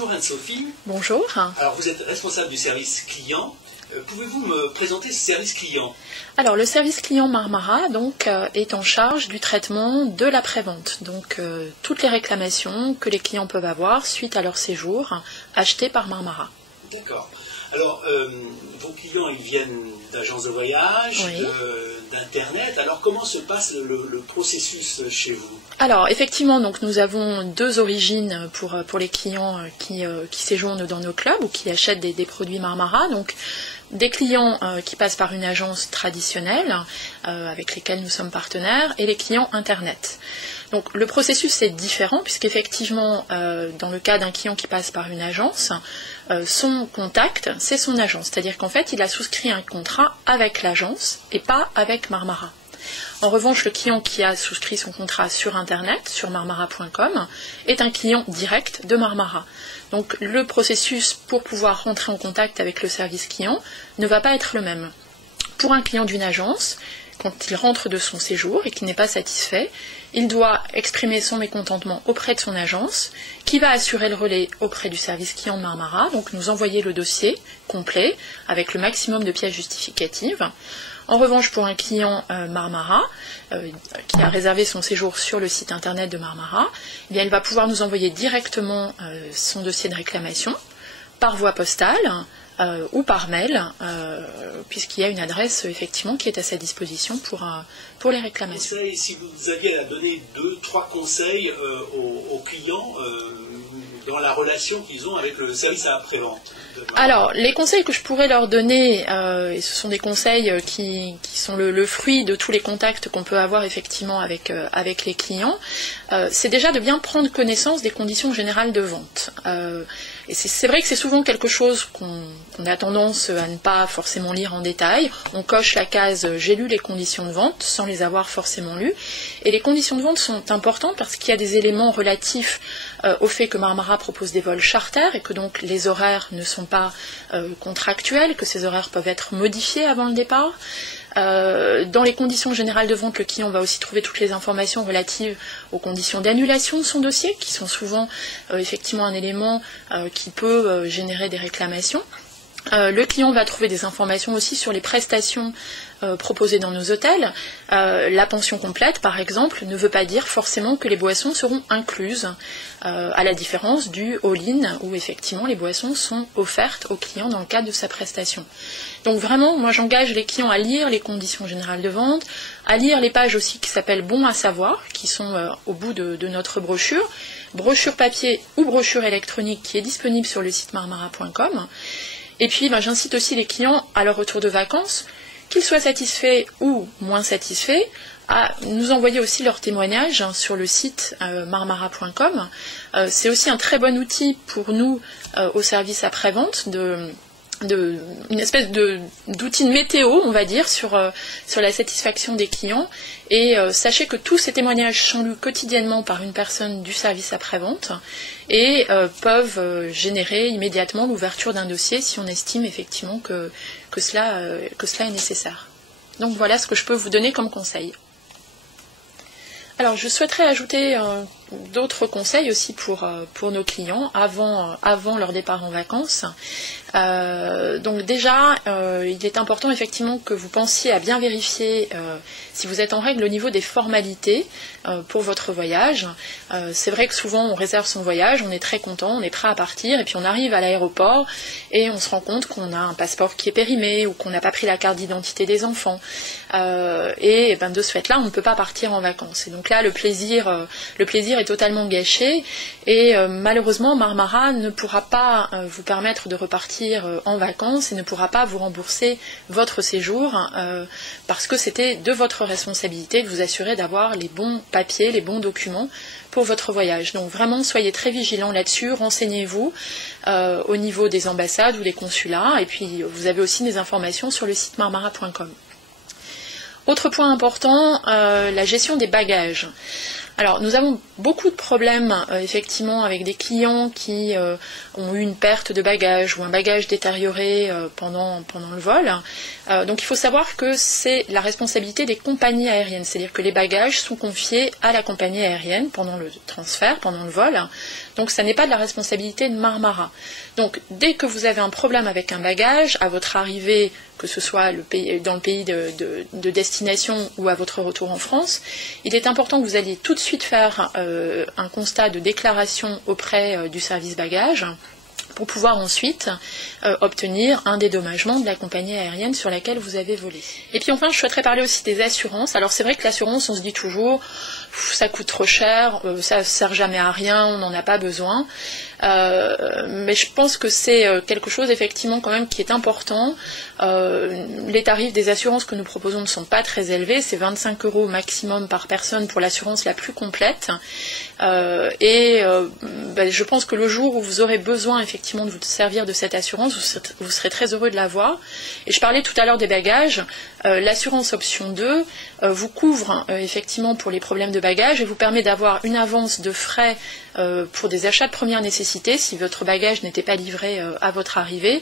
Bonjour Anne-Sophie. Bonjour. Alors vous êtes responsable du service client. Pouvez-vous me présenter ce service client? Alors le service client Marmara est en charge du traitement de l'après-vente. Donc toutes les réclamations que les clients peuvent avoir suite à leur séjour acheté par Marmara. D'accord. Alors vos clients ils viennent d'agences de voyage, oui, d'Internet. Alors comment se passe le processus chez vous? Alors effectivement, donc nous avons deux origines pour les clients qui séjournent dans nos clubs ou qui achètent des produits Marmara. Donc des clients qui passent par une agence traditionnelle avec lesquels nous sommes partenaires et les clients Internet. Donc le processus est différent puisqu'effectivement dans le cas d'un client qui passe par une agence, son contact c'est son agence. C'est-à-dire qu'en fait il a souscrit un contrat avec l'agence et pas avec Marmara. En revanche, le client qui a souscrit son contrat sur Internet, sur marmara.com, est un client direct de Marmara. Donc le processus pour pouvoir rentrer en contact avec le service client ne va pas être le même. Pour un client d'une agence, quand il rentre de son séjour et qu'il n'est pas satisfait, il doit exprimer son mécontentement auprès de son agence, qui va assurer le relais auprès du service client de Marmara, donc nous envoyer le dossier complet avec le maximum de pièces justificatives. En revanche, pour un client Marmara, qui a réservé son séjour sur le site internet de Marmara, eh bien, il va pouvoir nous envoyer directement son dossier de réclamation par voie postale ou par mail, puisqu'il y a une adresse effectivement qui est à sa disposition pour les réclamations. Si vous aviez à donner 2-3 conseils aux clients dans la relation qu'ils ont avec le service à après-vente. Alors, les conseils que je pourrais leur donner, et ce sont des conseils qui sont le fruit de tous les contacts qu'on peut avoir effectivement avec les clients, c'est déjà de bien prendre connaissance des conditions générales de vente. Et c'est vrai que c'est souvent quelque chose qu'on a tendance à ne pas forcément lire en détail. On coche la case « j'ai lu les conditions de vente » sans les avoir forcément lues. Et les conditions de vente sont importantes parce qu'il y a des éléments relatifs au fait que Marmara propose des vols charter et que donc les horaires ne sont pas contractuels, que ces horaires peuvent être modifiés avant le départ. Dans les conditions générales de vente, le client va aussi trouver toutes les informations relatives aux conditions d'annulation de son dossier, qui sont souvent effectivement un élément qui peut générer des réclamations. Le client va trouver des informations aussi sur les prestations proposées dans nos hôtels. La pension complète, par exemple, ne veut pas dire forcément que les boissons seront incluses, à la différence du all-in, où effectivement les boissons sont offertes au client dans le cadre de sa prestation. Donc vraiment, moi j'engage les clients à lire les conditions générales de vente, à lire les pages aussi qui s'appellent Bons à savoir, qui sont au bout de notre brochure papier ou brochure électronique qui est disponible sur le site marmara.com. Et puis, j'incite aussi les clients, à leur retour de vacances, qu'ils soient satisfaits ou moins satisfaits, à nous envoyer aussi leurs témoignages sur le site marmara.com. C'est aussi un très bon outil pour nous, au service après-vente, une espèce d'outil de météo, on va dire, sur la satisfaction des clients. Et sachez que tous ces témoignages sont lus quotidiennement par une personne du service après-vente et peuvent générer immédiatement l'ouverture d'un dossier si on estime effectivement que cela est nécessaire. Donc voilà ce que je peux vous donner comme conseil. Alors je souhaiterais ajouter d'autres conseils aussi pour nos clients avant leur départ en vacances. Donc déjà, il est important effectivement que vous pensiez à bien vérifier si vous êtes en règle au niveau des formalités pour votre voyage. C'est vrai que souvent on réserve son voyage, on est très content, on est prêt à partir et puis on arrive à l'aéroport et on se rend compte qu'on a un passeport qui est périmé ou qu'on n'a pas pris la carte d'identité des enfants. Et de ce fait-là, on ne peut pas partir en vacances. Et donc là, le plaisir est totalement gâché et malheureusement, Marmara ne pourra pas vous permettre de repartir en vacances et ne pourra pas vous rembourser votre séjour parce que c'était de votre responsabilité de vous assurer d'avoir les bons papiers, les bons documents pour votre voyage. Donc vraiment, soyez très vigilants là-dessus, renseignez-vous au niveau des ambassades ou des consulats et puis vous avez aussi des informations sur le site marmara.com. Autre point important, la gestion des bagages. Alors, nous avons beaucoup de problèmes, effectivement, avec des clients qui ont eu une perte de bagage ou un bagage détérioré pendant le vol. Donc, il faut savoir que c'est la responsabilité des compagnies aériennes, c'est-à-dire que les bagages sont confiés à la compagnie aérienne pendant le transfert, pendant le vol. Donc, ça n'est pas de la responsabilité de Marmara. Donc, dès que vous avez un problème avec un bagage, à votre arrivée, que ce soit dans le pays de destination ou à votre retour en France, il est important que vous alliez tout de suite faire un constat de déclaration auprès du service bagage pour pouvoir ensuite obtenir un dédommagement de la compagnie aérienne sur laquelle vous avez volé. Et puis enfin, je souhaiterais parler aussi des assurances. Alors c'est vrai que l'assurance, on se dit toujours, ça coûte trop cher, ça ne sert jamais à rien, on n'en a pas besoin. Mais je pense que c'est quelque chose effectivement quand même qui est important. Les tarifs des assurances que nous proposons ne sont pas très élevés, c'est 25 € maximum par personne pour l'assurance la plus complète. Je pense que le jour où vous aurez besoin effectivement de vous servir de cette assurance, vous serez très heureux de l'avoir. Et je parlais tout à l'heure des bagages. L'assurance option 2 vous couvre effectivement pour les problèmes de bagages et vous permet d'avoir une avance de frais pour des achats de première nécessité si votre bagage n'était pas livré à votre arrivée,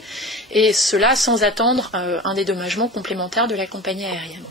et cela sans attendre un dédommagement complémentaire de la compagnie aérienne.